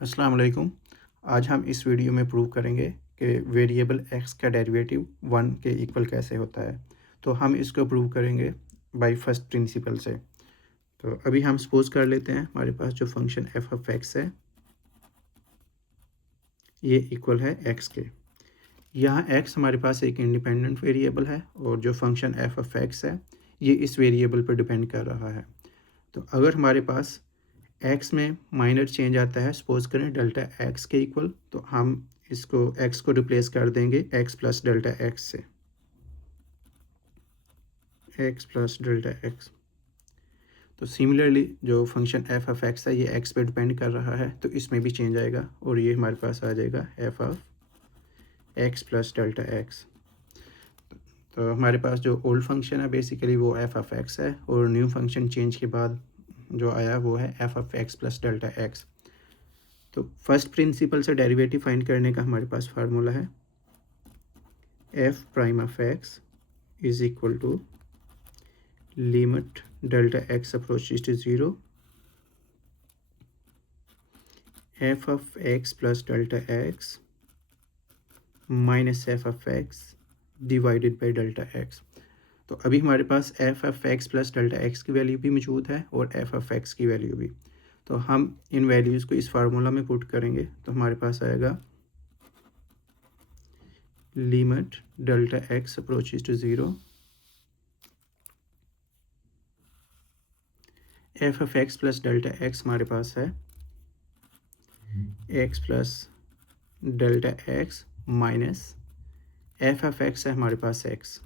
अस्सलाम वालेकुम। आज हम इस वीडियो में प्रूव करेंगे कि वेरिएबल x का डेरिवेटिव 1 के इक्वल कैसे होता है। तो हम इसको प्रूव करेंगे बाय फर्स्ट प्रिंसिपल से। तो अभी हम सपोज़ कर लेते हैं हमारे पास जो फंक्शन f ऑफ x है ये इक्वल है x के। यहाँ x हमारे पास एक इंडिपेंडेंट वेरिएबल है और जो फंक्शन f ऑफ x है ये इस वेरिएबल पर डिपेंड कर रहा है। तो अगर हमारे पास x में माइनर चेंज आता है, सपोज करें डेल्टा x के इक्वल, तो हम इसको x को रिप्लेस कर देंगे x प्लस डेल्टा x से, x प्लस डेल्टा x। तो सिमिलरली जो फंक्शन f ऑफ x है ये x पे डिपेंड कर रहा है, तो इसमें भी चेंज आएगा और ये हमारे पास आ जाएगा f of x plus delta x। तो हमारे पास जो ओल्ड फंक्शन है बेसिकली वो f ऑफ x है और न्यू फंक्शन चेंज के बाद जो आया वो है f of x plus delta x। तो फर्स्ट प्रिंसिपल से डेरिवेटिव फाइंड करने का हमारे पास फार्मूला है f prime of x is equal to limit delta x approaches to 0 f of x plus delta x minus f of x divided by delta x। तो अभी हमारे पास f of x plus delta x की value भी मौजूद है और f of x की वैल्यू भी। तो हम इन वैल्यूज़ को इस फार्मूला में पुट करेंगे तो हमारे पास आएगा limit delta x approaches to 0 f of x plus delta x हमारे पास है x plus delta x minus f of x है हमारे पास x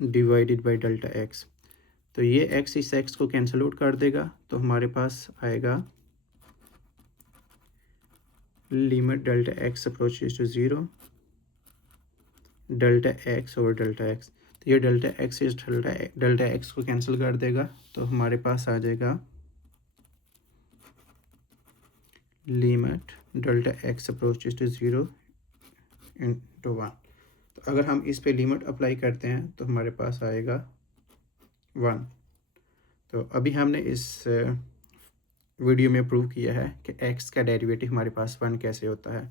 divided by delta x। तो ये x इस x को कैंसिल आउट कर देगा तो हमारे पास आएगा limit delta x approaches to 0 delta x over delta x। तो ये डेल्टा x इस डेल्टा x को कैंसिल कर देगा तो हमारे पास आ जाएगा limit delta x approaches to 0 into 1। तो अगर हम इस पे लिमिट अप्लाई करते हैं तो हमारे पास आएगा 1। तो अभी हमने इस वीडियो में प्रूव किया है कि x का डेरिवेटिव हमारे पास 1 कैसे होता है।